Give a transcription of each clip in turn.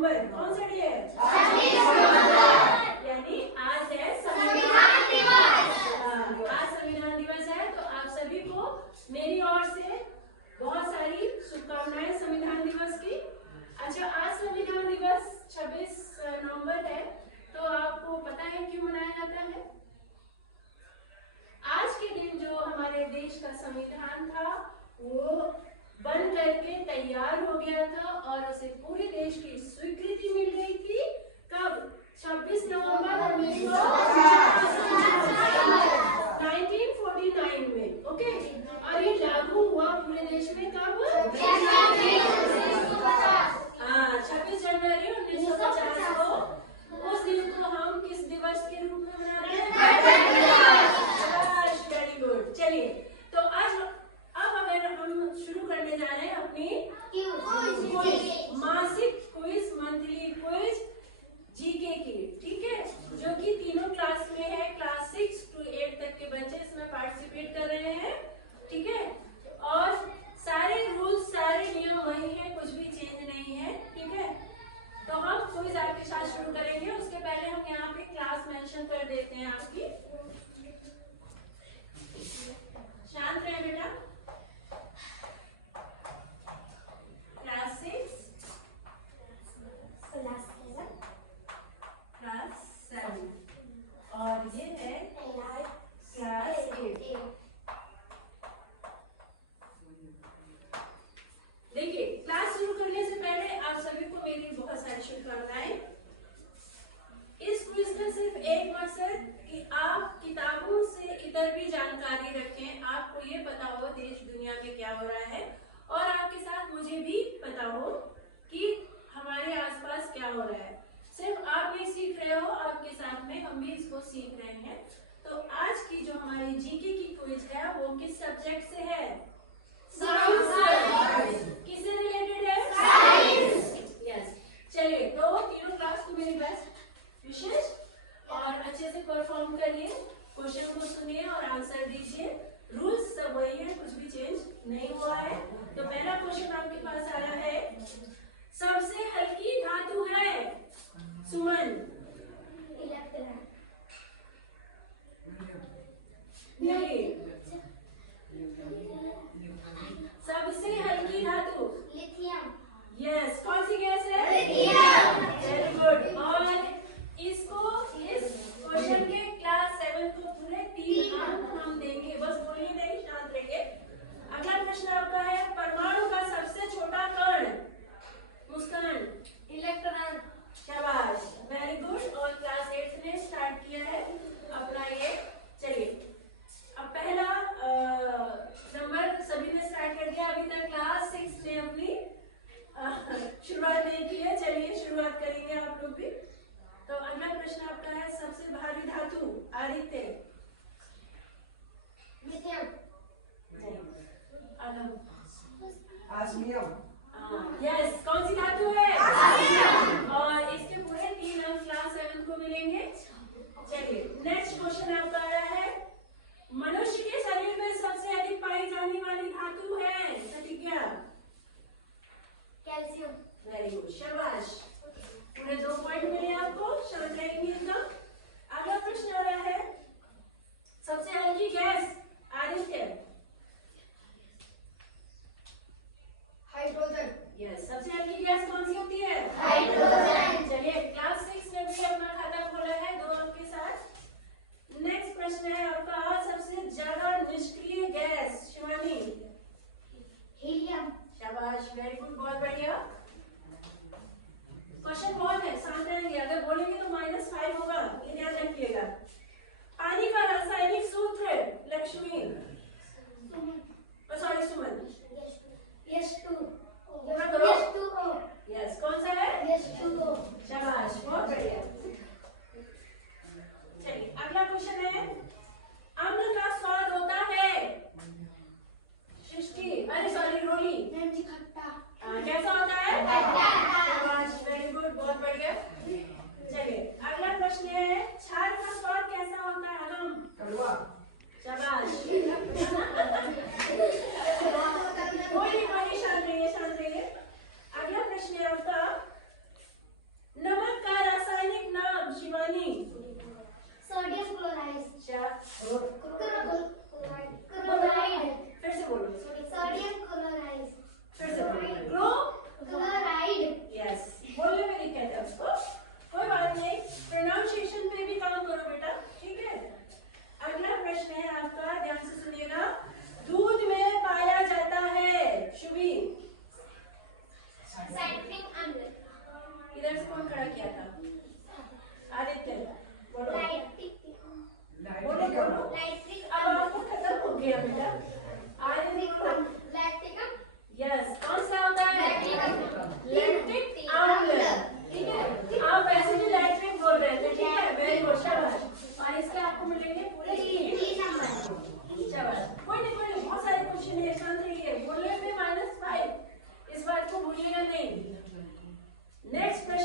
नवंबर, कौन सा डे है? 26 नवंबर। यानी आज है संविधान दिवस। आज संविधान दिवस है, तो आप सभी को मेरी ओर से बहुत सारी शुभकामनाएं संविधान दिवस की। अच्छा, आज संविधान दिवस 26 नवंबर है, तो आपको पता है क्यों मनाया जाता है? आज के दिन जो हमारे देश का संविधान था वो बन करके तैयार हो गया था और उसे पूरे देश की स्वीकृति मिल गई थी। कब? 26 नवंबर 1949 में। ओके, और ये लागू हुआ पूरे देश में कब? हाँ, 26 जनवरी 1950 को। उस दिन को हम किस दिवस के रूप में मना रहे हैं? Very good. चलिए, तो आज अब अगर हम शुरू करने जा रहे हैं अपनी मासिक क्विज, मंथली क्विज जीके की, ठीक है, जो कि तीनों क्लास में है। क्लास 6 to 8 तक के बच्चे इसमें पार्टिसिपेट कर रहे हैं, ठीक है, और सारे रूल्स, सारे नियम वही है, कुछ भी चेंज नहीं है, ठीक है। तो हम क्विज आपके साथ शुरू करेंगे। उसके पहले हम यहाँ पे क्लास मेंशन कर देते हैं आपकी। शांत रहे बेटा। क्लास 6, क्लास 7 और ये है क्लास 8। देखिए, क्लास शुरू करने से पहले आप सभी को मेरी बहुत सारी शुभकामनाएं। इस क्विज का सिर्फ एक मकसद कि आप किताबों से इतर भी जानकारी रखें, आपको ये पता हो देश दुनिया में क्या हो रहा है, और आपके साथ मुझे भी पता हो कि हमारे आसपास क्या हो रहा है। सिर्फ आप नहीं सीख रहे हो, आपके साथ में हम भी इसको सीख रहे हैं। तो आज की जो हमारी जीके की क्विज है वो किस सब्जेक्ट से है? साइंस। किससे रिलेटेड है? साइंस। यस। चलिए, तो तीनों क्लास को मेरी बेस्ट विशेष और अच्छे से परफॉर्म करिए, क्वेश्चन को सुनिए और आंसर दीजिए। रूल्स सब वही है, कुछ भी चेंज नहीं हुआ है। तो पहला क्वेश्चन आपके पास आया है, सबसे हल्की धातु है? सुमन? नहीं। सबसे हल्की धातु? लिथियम। यस। कौन सी गैस है? लिथियम। Very good. और इसको, इस क्वेश्चन के क्लास 7 को पूरे 3 अंक हम देंगे। बस बोलिए नहीं, शांत रहिए। अगला प्रश्न आपका है, परमाणु का सबसे छोटा कण? मुस्कान? इलेक्ट्रॉन। शाबाश, वेरी गुड। और क्लास 8 ने स्टार्ट किया है अपना ये। चलिए, अब पहला नंबर सभी ने स्टार्ट कर दिया। अभी तक क्लास 6 ने अपनी शुरुआत नहीं की है। चलिए, शुरुआत करेंगे आप लोग भी। तो अगला प्रश्न आपका है, सबसे भारी धातु? आदित्य? लिथियम। ऑस्मियम। यस। कौन सी धातु है? ऑस्मियम। और इसके पूरे 3 अंक क्लास 7 को मिलेंगे। चलिए, नेक्स्ट क्वेश्चन आपका आया है, मनुष्य के शरीर में सबसे अधिक पाई जाने वाली धातु है? प्रतिज्ञा? कैल्शियम। वेरी गुड, शाबाश। पूरे 2 पॉइंट मिले आपको, शांत रहेंगे एकदम। अगला प्रश्न आ रहा है, सबसे हल्की गैस? आदित्य? हाइड्रोजन। यस। सबसे हल्की गैस कौन सी होती है? हाइड्रोजन। चलिए, क्लास 6 ने भी अपना खाता खोला है 2 अंक के साथ। नेक्स्ट प्रश्न है आपका, सबसे ज्यादा निष्क्रिय गैस? शिवानी? हीलियम। शाबाश, वेरी गुड, बहुत बढ़िया। क्वेश्चन बहुत है, शांत रहेंगे। अगर बोलेंगे तो -5 होगा, ये ध्यान रखिएगा। पानी का रासायनिक सूत्र? लक्ष्मी? सॉरी, सुमन? H2O। पूरा करो। H2O। यस। कौन सा है? H2O। शाबाश, बहुत बढ़िया। चलिए, अगला क्वेश्चन है, अम्ल का स्वाद होता है? सृष्टि? अरे सॉरी, रोली? मैम जी, खट्टा। कैसा होता है? खट्टा। शाबाश, वेरी गुड, बहुत बढ़िया। चलिए, अगला प्रश्न है, क्षार का स्वाद कैसा होता है? अगम? कड़वा। शाबाश। कोई नहीं, शांत रहिए, शांत रहिए।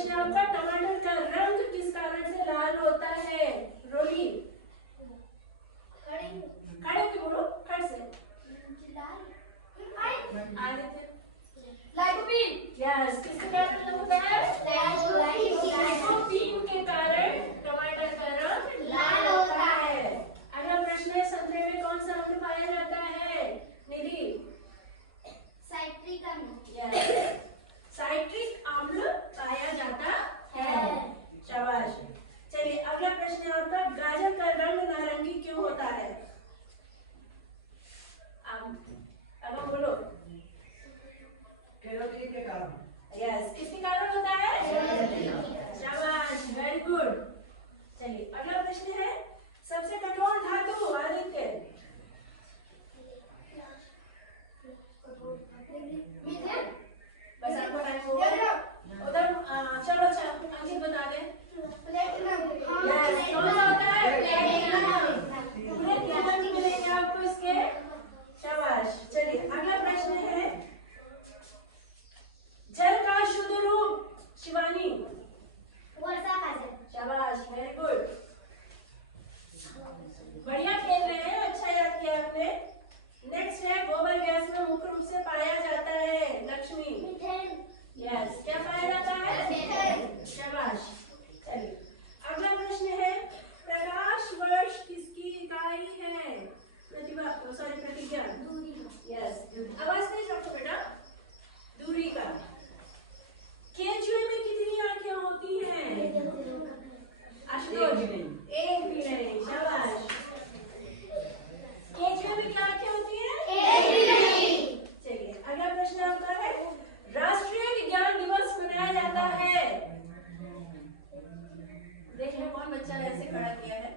प्रश्न है आपका, टमाटर का रंग किस कारण से लाल होता है? रोली, खड़े होके बोलो, खड़ से। आदित्य, यस, किसके कारण होता है? लाइकोपीन के कारण टमाटर का रंग लाल होता है। अगला प्रश्न है, संतरे में कौन सा अम्ल पाया जाता है? निधि, यस, साइट्रिक अम्ल पाया जाता है। शाबाश। चलिए अगला प्रश्न है आपका, गाजर का रंग नारंगी क्यों होता है? अब बोलो। कैलोरी के कारण। यस, किसके कारण होता है? शाबाश, वेरी गुड। चलिए अगला प्रश्न है, सबसे कठोर धातु? आदित्य, बस आपको टाइम हो गया उधर। चलो अच्छा अंकित बता दे। यस, कौन सा होता है? प्लेटिनम। प्लेटिनम मिलेंगे आपको इसके। शाबाश। चलिए अगला प्रश्न है, जल का शुद्ध रूप? शिवानी, शाबाश, वेरी गुड, बढ़िया खेल रहे हैं, अच्छा याद किया आपने। नेक्स्ट है, गोबर गैस में मुख्य रूप से पाया जाता है? लक्ष्मी, यस, क्या पाया जाता है? शाबाश। चलिए अगला प्रश्न है, प्रकाश वर्ष किसकी इकाई है? प्रतिभा, सॉरी प्रतिज्ञा, यस, आवाज नहीं रखो बेटा, दूरी का। केंचुए में कितनी आंखें होती हैं? आशुतोष, एक भी नहीं, शाबाश। केंचुए में क्या आंखें होती हैं? चलिए अगला प्रश्न आपका है, राष्ट्रीय विज्ञान दिवस मनाया जाता है? देख लो कौन बच्चा ने ऐसे खड़ा किया है।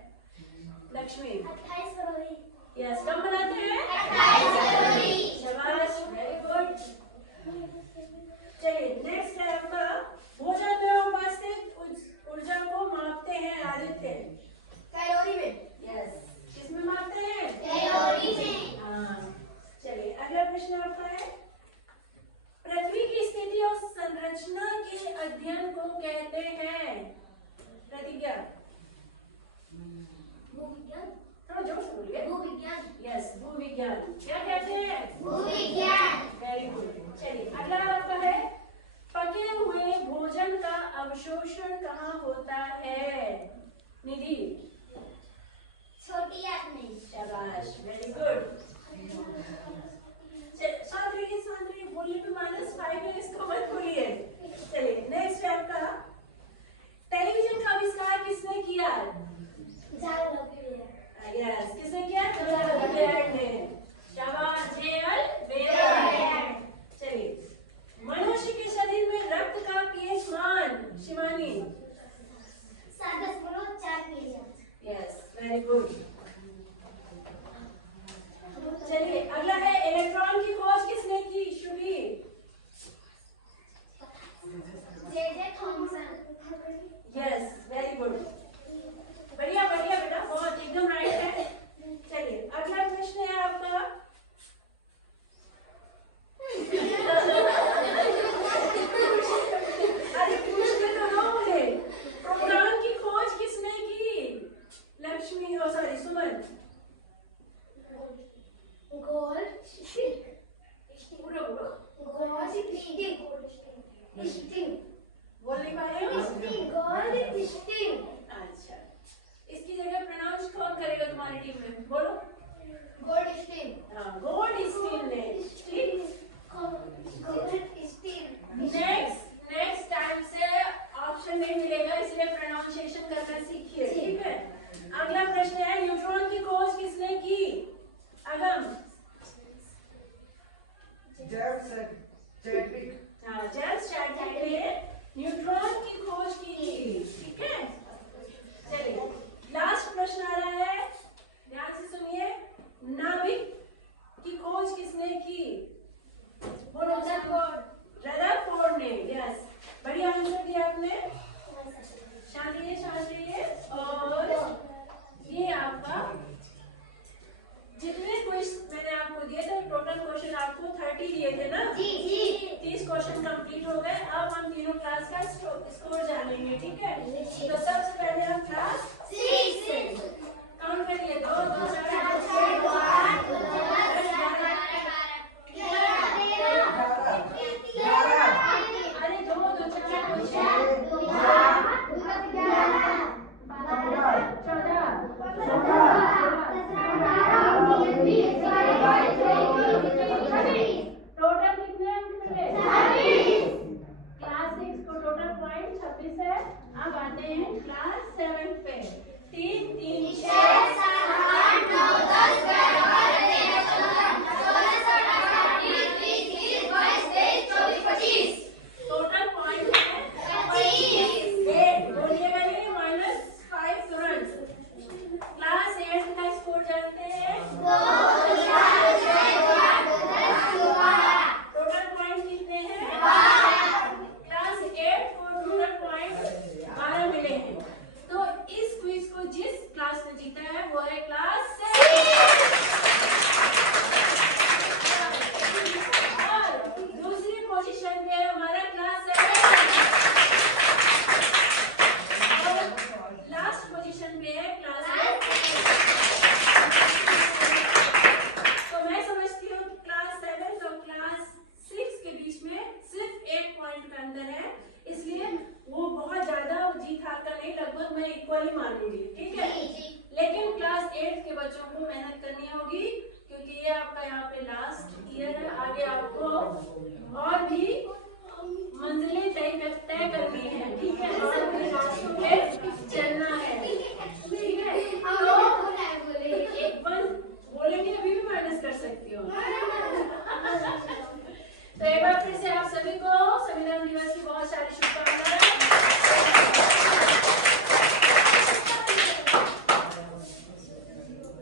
लक्ष्मी, 28 फरवरी। यस, कब मनाते हैं? 28 फरवरी। शाबाश, वेरी गुड। चलिए नेक्स्ट है आपका, भोजन में उपस्थित ऊर्जा को मापते हैं? आदित्य, कैलोरी में। यस, किसमें मापते हैं? कैलोरी में। हाँ। चलिए अगला प्रश्न आपका है, पृथ्वी की स्थिति और संरचना के अध्ययन को कहते हैं? प्रतिज्ञा, भूविज्ञान। थोड़ा जोर से बोलिए। भूविज्ञान। यस, भूविज्ञान। क्या कहते हैं? भूविज्ञान। Very good. चलिए अगला आपका है, पके हुए भोजन का अवशोषण कहाँ होता है? निधि, छोटी आंत में। शाबाश, वेरी गुड। शांत रहिए, बोलिए तो -5 है, इसको मत भूलिए। चलिए नेक्स्ट है आपका, टेलीविजन का आविष्कार किसने किया? यस, किसने किया? बेयर ने। शाबाश, जेएल बेयर। चलिए, मनुष्य के शरीर में रक्त का पीएच मान? Shivani, 7.4 million. Yes, very good. चलिए अगला है, इलेक्ट्रॉन की खोज किसने की? Shubhi, J Thomson. Yes, very good, बढ़िया बढ़िया बेटा, बहुत एकदम राइट है। चलिए अगला प्रश्न है आपका, अरे पूछते तो ना होंगे, प्रोटॉन की खोज किसने की? लक्ष्मी, ओ सॉरी सुमन, गोल्ड पूरा बोलो, बोल नहीं पा रहे हो? अच्छा, इसकी जगह प्रोनाउंस कौन करेगा तुम्हारी टीम में? बोलो। हाँ, गोल्ड स्टील ने। नेक्स्ट टाइम से ऑप्शन नहीं मिलेगा, इसलिए प्रोनाउंसिएशन करना सीखिए, ठीक है? अगला प्रश्न है, न्यूट्रॉन की खोज किसने की? अगम, चैडविक। हाँ, जेम्स चैडविक ने न्यूट्रॉन की खोज की थी, ठीक है? चलिए लास्ट प्रश्न आ रहा है, ध्यान से सुनिए, नाभिक की खोज किसने की? बोलो। रदरफोर्ड ने। यस, बढ़िया आंसर दिया आपने। शांत रहिए। और ये आपका जितने क्वेश्चन मैंने आपको दिए थे, टोटल क्वेश्चन आपको 30 दिए थे ना? 30 क्वेश्चन कंप्लीट हो गए। अब हम तीनों तीनों क्लास का स्कोर जानेंगे, ठीक है। तो सबसे पहले हम क्लास 6 से काउंट करिए। 2 2 4 6 2 8 2 10 11 अरे 2 2 4 2 6 टोटल कितने अंक मिले? 26। क्लास 6 को टोटल पॉइंट 26 है। अब आते हैं क्लास 7 पे। 3 3 6 7 8 9 10 11 12 13 14 टोटल पॉइंट है 25। बोलिएगा नहीं, -5 तुरंत। क्लास 8 का स्कोर जानते हैं? टोटल पॉइंट कितने हैं? 12। क्लास 8 को टोटल पॉइंट 12 मिले हैं। तो इस क्विज को जिस क्लास ने जीता है वो है क्लास 7। और दूसरी पोजीशन पे है हमारा क्लास 7 और लास्ट पोजीशन पे है क्लास 8। तो मैं समझती हूँ कि क्लास 7 और क्लास 6 के बीच में सिर्फ 1 पॉइंट का अंतर है, इसलिए वो बहुत ज्यादा जीत हार का नहीं, लगभग मैं इक्वली मानूंगी, ठीक है। लेकिन क्लास 8 के बच्चों को मेहनत करनी होगी क्योंकि ये आपका यहाँ पे लास्ट ईयर है। आगे आपको और भी मंजिलें